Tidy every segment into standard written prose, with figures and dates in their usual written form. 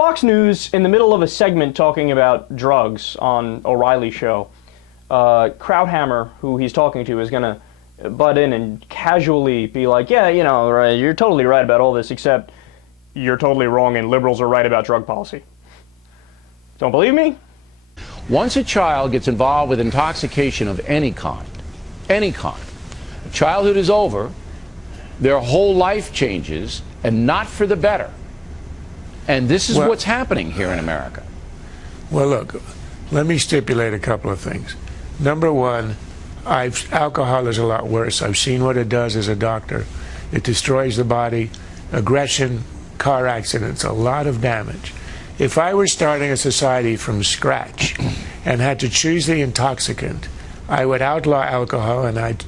Fox News, in the middle of a segment talking about drugs on O'Reilly's show, Krauthammer, who he's talking to, is going to butt in and casually be like, yeah, you know, right, you're totally right about all this, except you're totally wrong and liberals are right about drug policy. Don't believe me? Once a child gets involved with intoxication of any kind, childhood is over, their whole life changes, and not for the better. And this is what's happening here in America. Well, look, let me stipulate a couple of things. Number one, alcohol is a lot worse. I've seen what it does as a doctor. It destroys the body, aggression, car accidents, a lot of damage. If I were starting a society from scratch and had to choose the intoxicant, I would outlaw alcohol and I'd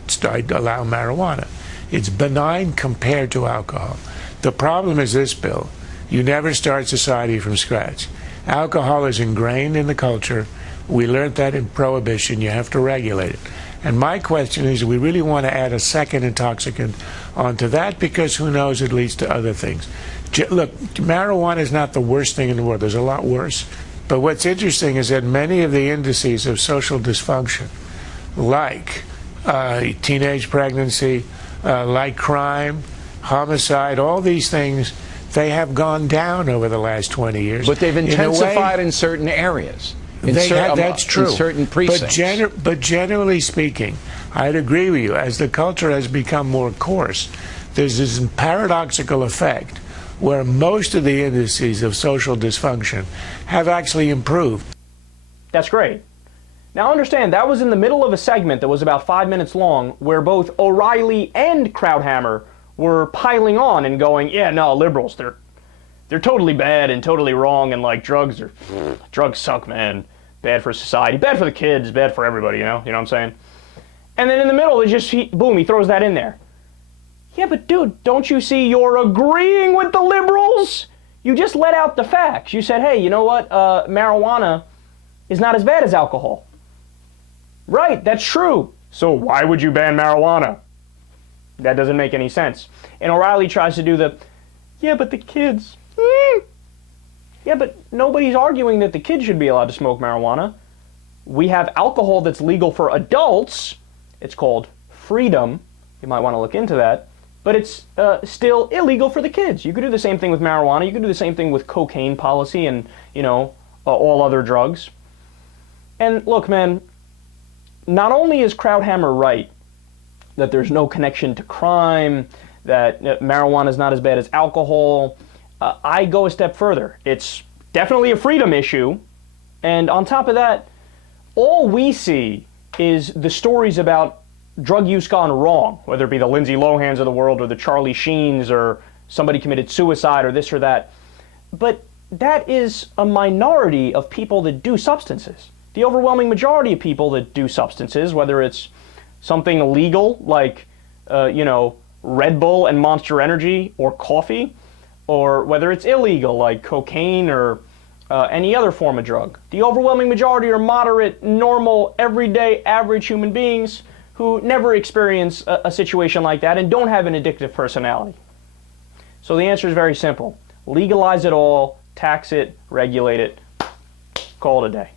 allow marijuana. It's benign compared to alcohol. The problem is this, Bill. You never start society from scratch. Alcohol is ingrained in the culture. We learned that in Prohibition. You have to regulate it. And my question is, do we really want to add a second intoxicant onto that? Because who knows, it leads to other things. Look, marijuana is not the worst thing in the world. There's a lot worse. But what's interesting is that many of the indices of social dysfunction, like teenage pregnancy, like crime, homicide, all these things, they have gone down over the last 20 years. But they've intensified in certain areas. That's true. In certain precincts. But generally speaking, I'd agree with you. As the culture has become more coarse, there's this paradoxical effect where most of the indices of social dysfunction have actually improved. That's great. Now understand, that was in the middle of a segment that was about 5 minutes long where both O'Reilly and Krauthammer were piling on and going, yeah, no, liberals, they're totally bad and totally wrong, and like drugs suck, man. Bad for society, bad for the kids, bad for everybody, you know what I'm saying? And then in the middle, boom, he throws that in there. Yeah, but dude, don't you see you're agreeing with the liberals? You just let out the facts. You said, hey, you know what? Marijuana is not as bad as alcohol. Right, that's true. So why would you ban marijuana? That doesn't make any sense. And O'Reilly tries to do yeah, but the kids. Yeah, but nobody's arguing that the kids should be allowed to smoke marijuana. We have alcohol that's legal for adults. It's called Freedom. You might want to look into that. But it's still illegal for the kids. You could do the same thing with marijuana. You could do the same thing with cocaine policy and, all other drugs. And look, man, not only is Krauthammer right that there's no connection to crime, that marijuana is not as bad as alcohol, I go a step further. It's definitely a freedom issue. And on top of that, all we see is the stories about drug use gone wrong, whether it be the Lindsay Lohans of the world or the Charlie Sheens or somebody committed suicide or this or that. But that is a minority of people that do substances. The overwhelming majority of people that do substances, whether it's something illegal like, Red Bull and Monster Energy or coffee, or whether it's illegal like cocaine or any other form of drug. The overwhelming majority are moderate, normal, everyday, average human beings who never experience a situation like that and don't have an addictive personality. So the answer is very simple. Legalize it all, tax it, regulate it, call it a day.